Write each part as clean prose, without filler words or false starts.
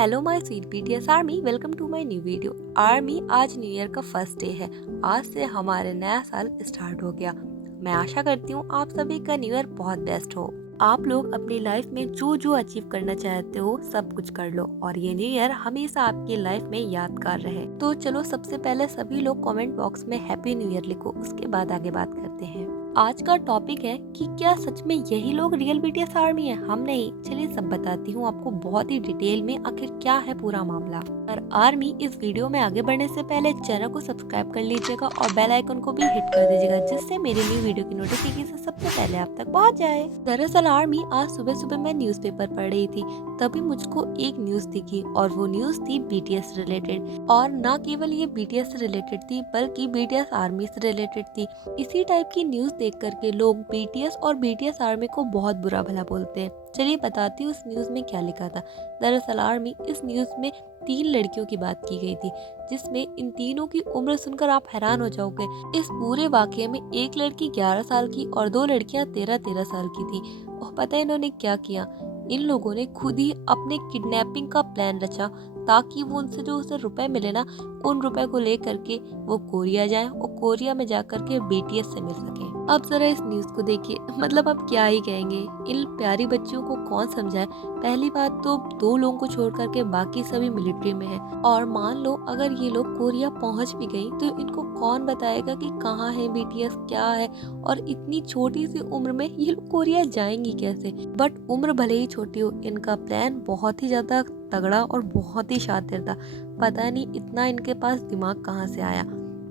Hello my sweet BTS army, welcome to my new video. Army, आज new year का first day है। आज से हमारे नया साल स्टार्ट हो गया। मैं आशा करती हूँ आप सभी का न्यू ईयर बहुत बेस्ट हो। आप लोग अपनी लाइफ में जो जो अचीव करना चाहते हो सब कुछ कर लो और ये न्यू ईयर हमेशा आपकी लाइफ में यादगार रहे। तो चलो सबसे पहले सभी लोग कमेंट बॉक्स में हैप्पी न्यू ईयर लिखो, उसके बाद आगे बात करते हैं। आज का टॉपिक है कि क्या सच में यही लोग रियल बीटीएस आर्मी है? हम नहीं, चलिए सब बताती हूँ आपको बहुत ही डिटेल में आखिर क्या है पूरा मामला। और आर्मी, इस वीडियो में आगे बढ़ने से पहले चैनल को सब्सक्राइब कर लीजिएगा और बेल आइकन को भी हिट कर दीजिएगा, जिससे मेरी न्यू वीडियो की नोटिफिकेशन सबसे पहले आप तक पहुँच जाए। दरअसल आर्मी, आज सुबह सुबह मैं न्यूज़पेपर पढ़ रही थी, तभी मुझको एक न्यूज दिखी और वो न्यूज थी बीटीएस रिलेटेड। और न केवल ये बीटीएस से रिलेटेड थी बल्कि बीटीएस आर्मी से रिलेटेड थी। इसी टाइप की न्यूज देख करके लोग बीटीएस और बीटीएस आर्मी को बहुत बुरा भला बोलते हैं। चलिए बताती हूँ उस न्यूज में क्या लिखा था। दरअसल आर्मी, इस न्यूज में 3 लड़कियों की बात की गई थी, जिसमें इन तीनों की उम्र सुनकर आप हैरान हो जाओगे। इस पूरे वाकये में एक लड़की 11 साल की और 2 लड़कियां 13-13 साल की थी। और पता है इन्होंने क्या किया? इन लोगों ने खुद ही अपने किडनैपिंग का प्लान रचा, ताकि वो उनसे जो उसे रुपए मिले ना, उन रुपए को लेकर के वो कोरिया जाए और कोरिया में जाकर के बीटीएस से मिल सके। अब जरा इस न्यूज को देखिए, मतलब आप क्या ही कहेंगे। इन प्यारी बच्चियों को कौन समझाए? पहली बात तो 2 लोगों को छोड़ करके बाकी सभी मिलिट्री में है। और मान लो अगर ये लोग कोरिया पहुंच भी गई तो इनको कौन बताएगा कि कहाँ है बीटीएस, क्या है? और इतनी छोटी सी उम्र में ये लोग कोरिया जाएंगी कैसे? बट उम्र भले ही छोटी हो, इनका प्लान बहुत ही ज्यादा तगड़ा और बहुत ही शातिर था। पता नहीं इतना इनके पास दिमाग कहाँ से आया।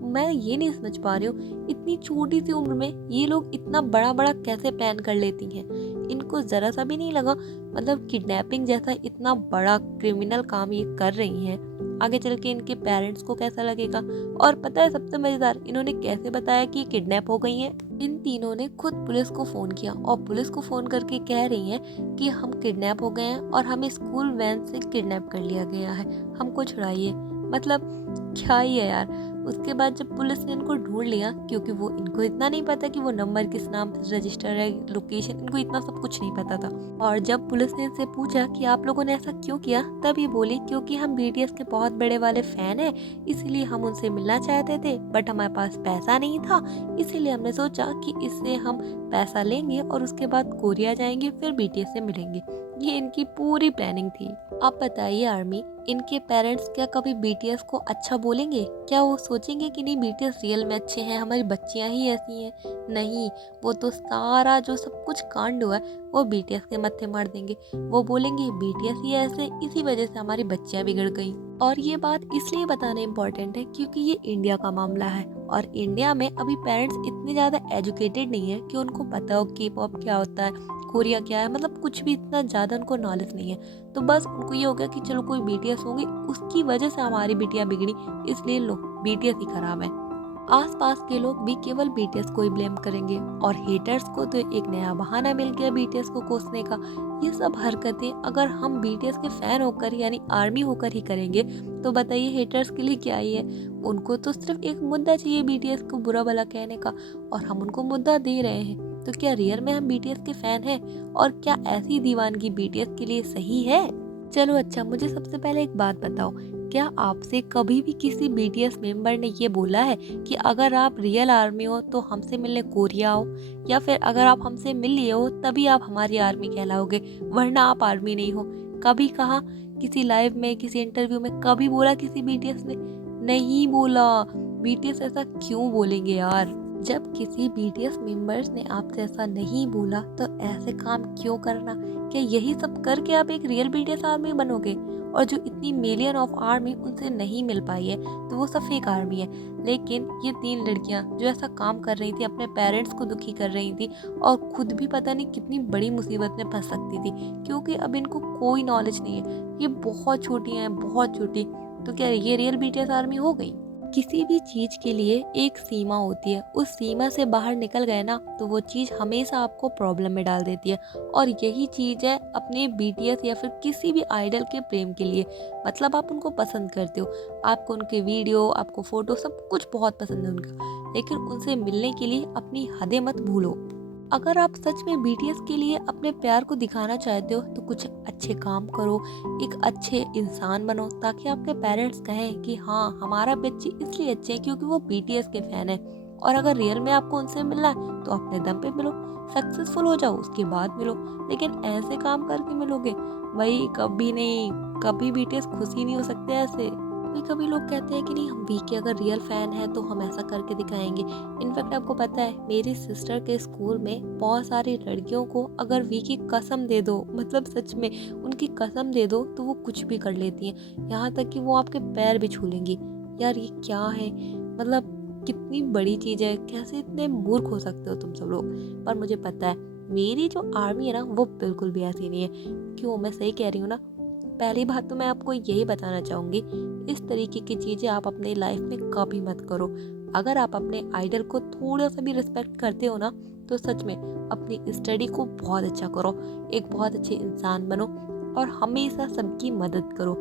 मैं ये नहीं समझ पा रही हूँ, इतनी छोटी सी उम्र में ये लोग इतना बड़ा बड़ा कैसे प्लान कर लेती हैं। इनको जरा सा भी नहीं लगा, मतलब किडनैपिंग जैसा इतना बड़ा क्रिमिनल काम ये कर रही हैं, आगे चल के इनके पेरेंट्स को कैसा लगेगा। और पता है सबसे मजेदार, इन्होंने कैसे बताया कि किडनैप हो गई हैं? इन तीनों ने खुद पुलिस को फोन किया और पुलिस को फोन करके कह रही हैं कि हम किडनैप हो गए हैं और हमें स्कूल वैन से किडनैप कर लिया गया है, हमको छुड़ाइए। मतलब क्या ही है यार। उसके बाद जब पुलिस ने इनको ढूंढ लिया, क्योंकि वो इनको इतना नहीं पता कि वो नंबर किस नाम से रजिस्टर है, लोकेशन, इनको इतना सब कुछ नहीं पता था। और जब पुलिस ने इनसे पूछा कि आप लोगों ने ऐसा क्यों किया, तब ये बोली क्योंकि हम बीटीएस के बहुत बड़े वाले फैन हैं, इसीलिए हम उनसे मिलना चाहते थे, बट हमारे पास पैसा नहीं था, इसीलिए हमने सोचा कि इससे हम पैसा लेंगे और उसके बाद कोरिया जाएंगे, फिर बीटीएस से मिलेंगे। ये इनकी पूरी प्लानिंग थी। आप बताइए आर्मी, इनके पेरेंट्स क्या कभी बीटीएस को अच्छा बोलेंगे? क्या वो सोचेंगे कि नहीं बीटीएस रियल में अच्छे हैं, हमारी बच्चियां ही ऐसी हैं? नहीं, वो तो सारा जो सब कुछ कांड हुआ है वो बीटीएस के मत्थे मार देंगे। वो बोलेंगे बीटीएस ही ऐसे, इसी वजह से हमारी बच्चियां बिगड़ गई। और ये बात इसलिए बताना इम्पोर्टेंट है क्योंकि ये इंडिया का मामला है और इंडिया में अभी पेरेंट्स इतने ज़्यादा एजुकेटेड नहीं है कि उनको पता हो के पॉप क्या होता है, कोरिया क्या है, मतलब कुछ भी इतना ज़्यादा उनको नॉलेज नहीं है। तो बस उनको ये हो गया कि चलो कोई बीटीएस होगी, उसकी वजह से हमारी बिटिया बिगड़ी, इसलिए लो बीटीएस ही खराब है। आसपास के लोग भी केवल बीटीएस को ही ब्लेम करेंगे और हेटर्स को तो एक नया बहाना मिल गया बीटीएस को कोसने का। ये सब हरकतें अगर हम बीटीएस के फैन होकर यानी आर्मी होकर ही करेंगे तो बताइए हेटर्स के लिए क्या ही है। उनको तो सिर्फ एक मुद्दा चाहिए बीटीएस को बुरा भला कहने का, और हम उनको मुद्दा दे रहे हैं। तो क्या रियल में हम बीटीएस के फैन हैं? और क्या ऐसी दीवानगी बीटीएस के लिए सही है? चलो अच्छा, मुझे सबसे पहले एक बात बताओ, क्या आपसे कभी भी किसी बीटीएस मेंबर ने ये बोला है कि अगर आप रियल आर्मी हो तो हमसे मिलने कोरिया आओ, या फिर अगर आप हमसे मिल लिए हो तभी आप हमारी आर्मी कहलाओगे, वरना आप आर्मी नहीं हो? कभी कहा किसी लाइव में, किसी इंटरव्यू में कभी बोला किसी बीटीएस ने? नहीं बोला। बीटीएस ऐसा क्यों बोलेंगे यार? जब किसी बीटीएस मेंबर्स ने आपसे ऐसा नहीं बोला तो ऐसे काम क्यों करना? क्या यही सब करके आप एक रियल बीटीएस आर्मी बनोगे? और जो इतनी मिलियन ऑफ आर्मी उनसे नहीं मिल पाई है तो वो सब फेक आर्मी है। लेकिन ये 3 लड़कियां जो ऐसा काम कर रही थी, अपने पेरेंट्स को दुखी कर रही थी और खुद भी पता नहीं कितनी बड़ी मुसीबत में फंस सकती थी, क्योंकि अब इनको कोई नॉलेज नहीं है, ये बहुत छोटी हैं, बहुत छोटी। तो क्या ये रियल बीटीएस आर्मी हो गई? किसी भी चीज के लिए एक सीमा होती है, उस सीमा से बाहर निकल गए ना तो वो चीज हमेशा आपको प्रॉब्लम में डाल देती है। और यही चीज है अपने बीटीएस या फिर किसी भी आइडल के प्रेम के लिए। मतलब आप उनको पसंद करते हो, आपको उनके वीडियो, आपको फोटो, सब कुछ बहुत पसंद है उनका, लेकिन उनसे मिलने के लिए अपनी हदें मत भूलो। अगर आप सच में बीटीएस के लिए अपने प्यार को दिखाना चाहते हो तो कुछ अच्छे काम करो, एक अच्छे इंसान बनो, ताकि आपके पेरेंट्स कहें कि हाँ हमारा बच्चे इसलिए अच्छे हैं क्योंकि वो बीटीएस के फैन है। और अगर रियल में आपको उनसे मिलना है तो अपने दम पे मिलो, सक्सेसफुल हो जाओ उसके बाद मिलो। लेकिन ऐसे काम करके मिलोगे, वही कभी नहीं, कभी बीटीएस खुश ही नहीं हो सकते ऐसे। कभी कभी लोग कहते हैं कि नहीं, हम वी के अगर रियल फैन है तो हम ऐसा करके दिखाएंगे। इनफैक्ट आपको पता है, मेरी सिस्टर के स्कूल में बहुत सारी लड़कियों को अगर वी की कसम दे दो, मतलब सच में उनकी कसम दे दो, तो वो कुछ भी कर लेती हैं, यहाँ तक कि वो आपके पैर भी छू लेंगी। यार ये क्या है, मतलब कितनी बड़ी चीज़ है, कैसे इतने मूर्ख हो सकते हो तुम सब लोग। पर मुझे पता है मेरी जो आर्मी है ना वो बिल्कुल भी ऐसी नहीं है। क्यों, मैं सही कह रही हूँ ना। पहली बात तो मैं आपको यही बताना चाहूँगी, इस तरीके की चीज़ें आप अपने लाइफ में कभी मत करो। अगर आप अपने आइडल को थोड़ा सा भी रिस्पेक्ट करते हो ना, तो सच में अपनी स्टडी को बहुत अच्छा करो, एक बहुत अच्छे इंसान बनो और हमेशा सबकी मदद करो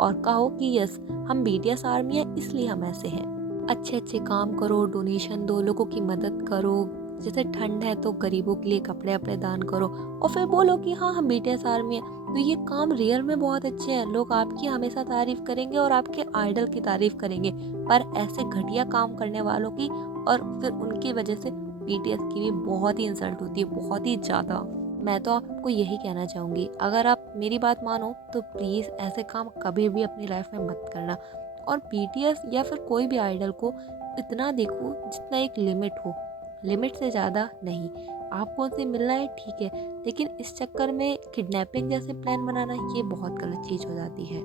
और कहो कि यस, हम बीटीएस आर्मी है इसलिए हम ऐसे हैं। अच्छे अच्छे काम करो, डोनेशन दो, लोगों की मदद करो। जैसे ठंड है तो गरीबों के लिए कपड़े अपने दान करो और फिर बोलो कि हाँ हम बीटीएस आर्मी है। तो ये काम रियल में बहुत अच्छे हैं, लोग आपकी हमेशा तारीफ करेंगे और आपके आइडल की तारीफ करेंगे। पर ऐसे घटिया काम करने वालों की और फिर उनकी वजह से बीटीएस की भी बहुत ही इंसल्ट होती है, बहुत ही ज़्यादा। मैं तो आपको यही कहना चाहूँगी, अगर आप मेरी बात मानो तो प्लीज़ ऐसे काम कभी भी अपनी लाइफ में मत करना। और बीटीएस या फिर कोई भी आइडल को इतना देखो जितना एक लिमिट हो, लिमिट से ज़्यादा नहीं। आपको उनसे मिलना है ठीक है, लेकिन इस चक्कर में किडनैपिंग जैसे प्लान बनाना ये बहुत गलत चीज़ हो जाती है।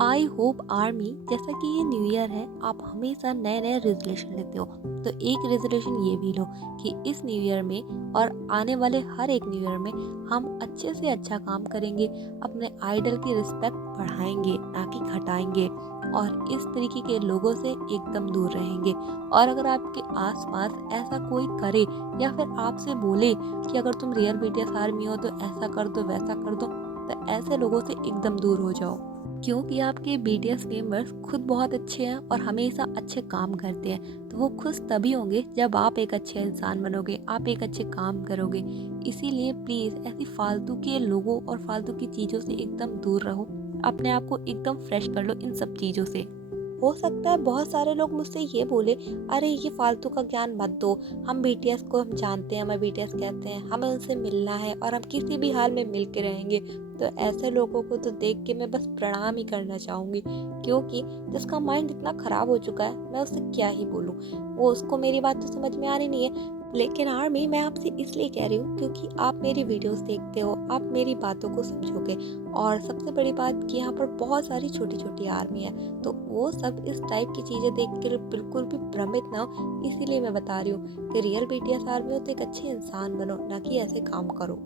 आई होप आर्मी, जैसा कि ये न्यू ईयर है, आप हमेशा नए नए रेजोल्यूशन लेते हो, तो एक रेजोल्यूशन ये भी लो कि इस न्यू ईयर में और आने वाले हर एक न्यू ईयर में हम अच्छे से अच्छा काम करेंगे, अपने आइडल की रिस्पेक्ट बढ़ाएंगे ना कि घटाएंगे, और इस तरीके के लोगों से एकदम दूर रहेंगे। और अगर आपके आसपास ऐसा कोई करे या फिर आपसे बोले कि अगर तुम रियल बीटीएस आर्मी हो तो ऐसा कर दो वैसा कर दो, तो ऐसे लोगों से एकदम दूर हो जाओ। क्योंकि आपके बीटीएस मेंबर्स खुद बहुत अच्छे हैं और हमेशा अच्छे काम करते हैं, तो वो खुश तभी होंगे जब आप एक अच्छे इंसान बनोगे, आप एक अच्छे काम करोगे। इसीलिए प्लीज़ ऐसी फालतू के लोगों और फालतू की चीज़ों से एकदम दूर रहो, अपने आप को एकदम फ्रेश कर लो इन सब चीज़ों से। हो सकता है बहुत सारे लोग मुझसे ये बोले, अरे ये फालतू का ज्ञान मत दो, हम बीटीएस को हम जानते हैं, हमें बीटीएस कहते हैं, हमें उनसे मिलना है और हम किसी भी हाल में मिल के रहेंगे। तो ऐसे लोगों को तो देख के मैं बस प्रणाम ही करना चाहूँगी, क्योंकि जिसका माइंड इतना ख़राब हो चुका है, मैं उससे क्या ही बोलूँ। वो उसको मेरी बात तो समझ में आ रही नहीं है। लेकिन आर्मी, मैं आपसे इसलिए कह रही हूँ क्योंकि आप मेरी वीडियोस देखते हो, आप मेरी बातों को समझोगे। और सबसे बड़ी बात कि यहाँ पर बहुत सारी छोटी छोटी आर्मी है, तो वो सब इस टाइप की चीज़ें देख कर बिल्कुल भी भ्रमित ना हो। इसीलिए मैं बता रही हूँ कि रियल बीटीएस आर्मी हो तो एक अच्छे इंसान बनो, ना कि ऐसे काम करो।